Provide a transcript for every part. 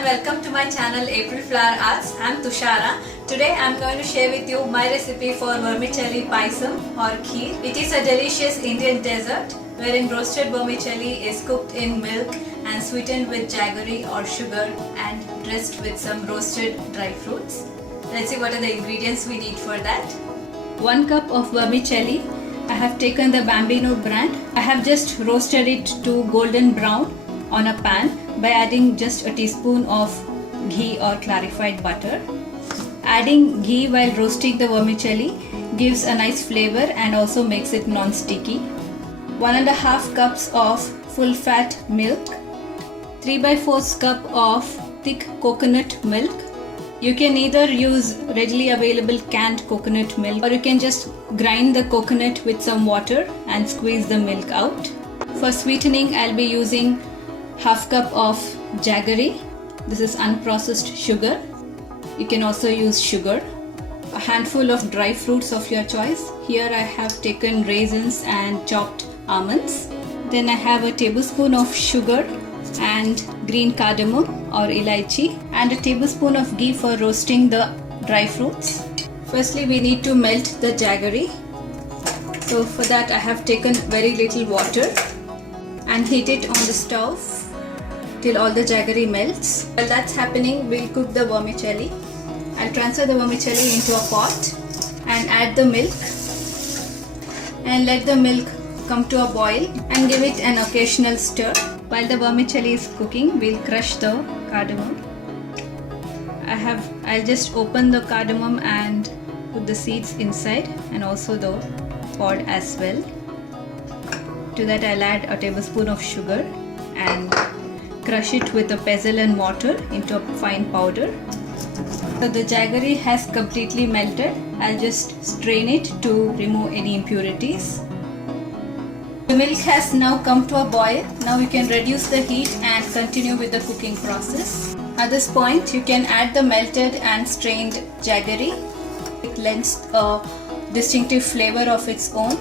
and welcome to my channel April Flower Arts. I am Tushara. Today I am going to share with you my recipe for vermicelli paisam or kheer. It is a delicious Indian dessert wherein roasted vermicelli is cooked in milk and sweetened with jaggery or sugar and dressed with some roasted dry fruits. Let's see what are the ingredients we need for that. 1 cup of vermicelli. I have taken the Bambino brand. I have just roasted it to golden brown on a pan by adding just a teaspoon of ghee or clarified butter. Adding ghee while roasting the vermicelli gives a nice flavor and also makes it non-sticky. 1.5 cups of full fat milk. 3/4 cup of thick coconut milk. You can either use readily available canned coconut milk or you can just grind the coconut with some water and squeeze the milk out. For sweetening, I'll be using 1/2 cup of jaggery. This is unprocessed sugar. You can also use sugar. A handful of dry fruits of your choice. Here I have taken raisins and chopped almonds. Then I have a tablespoon of sugar and green cardamom or elaichi and a tablespoon of ghee for roasting the dry fruits. Firstly, we need to melt the jaggery. So for that I have taken very little water and heat it on the stove till all the jaggery melts. While that's happening, we'll cook the vermicelli. I'll transfer the vermicelli into a pot and add the milk and let the milk come to a boil and give it an occasional stir. While the vermicelli is cooking, we'll crush the cardamom. I'll just open the cardamom and put the seeds inside and also the pod as well. To that I'll add a tablespoon of sugar and crush it with a pestle and mortar into a fine powder. So the jaggery has completely melted. I'll just strain it to remove any impurities. The milk has now come to a boil. Now you can reduce the heat and continue with the cooking process. At this point, you can add the melted and strained jaggery. It lends a distinctive flavor of its own.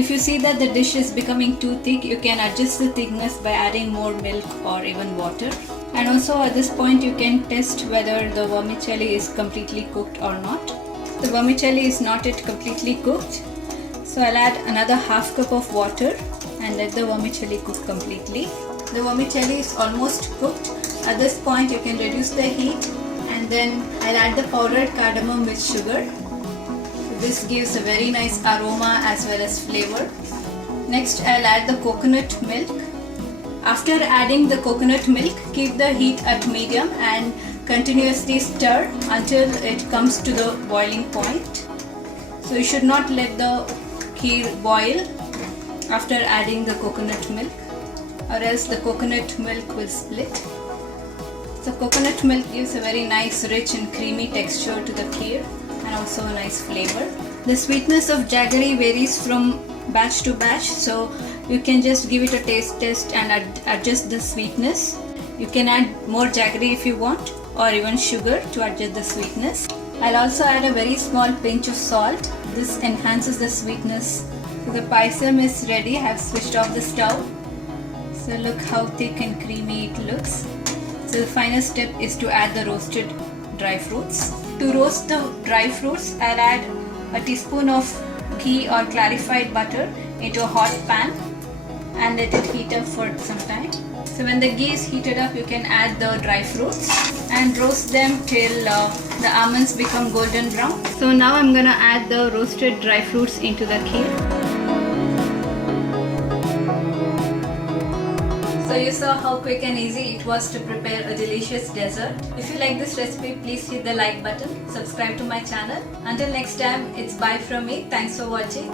If you see that the dish is becoming too thick, you can adjust the thickness by adding more milk or even water. And also at this point, you can test whether the vermicelli is completely cooked or not. The vermicelli is not yet completely cooked. So I'll add another 1/2 cup of water and let the vermicelli cook completely. The vermicelli is almost cooked. At this point, you can reduce the heat and then I'll add the powdered cardamom with sugar. This gives a very nice aroma as well as flavor. Next, I'll add the coconut milk. After adding the coconut milk, keep the heat at medium and continuously stir until it comes to the boiling point. So you should not let the kheer boil after adding the coconut milk or else the coconut milk will split. So coconut milk gives a very nice rich and creamy texture to the kheer and also a nice flavor. The sweetness of jaggery varies from batch to batch, so you can just give it a taste test and adjust the sweetness. You can add more jaggery if you want or even sugar to adjust the sweetness. I'll also add a very small pinch of salt. This enhances the sweetness. So the paisam is ready. I have switched off the stove. So look how thick and creamy it looks. So the final step is to add the roasted dry fruits. To roast the dry fruits, I'll add a teaspoon of ghee or clarified butter into a hot pan and let it heat up for some time. So when the ghee is heated up, you can add the dry fruits and roast them till the almonds become golden brown. So now I'm gonna add the roasted dry fruits into the kheer. So you saw how quick and easy it was to prepare a delicious dessert. If you like this recipe, please hit the like button, subscribe to my channel. Until next time, it's bye from me. Thanks for watching.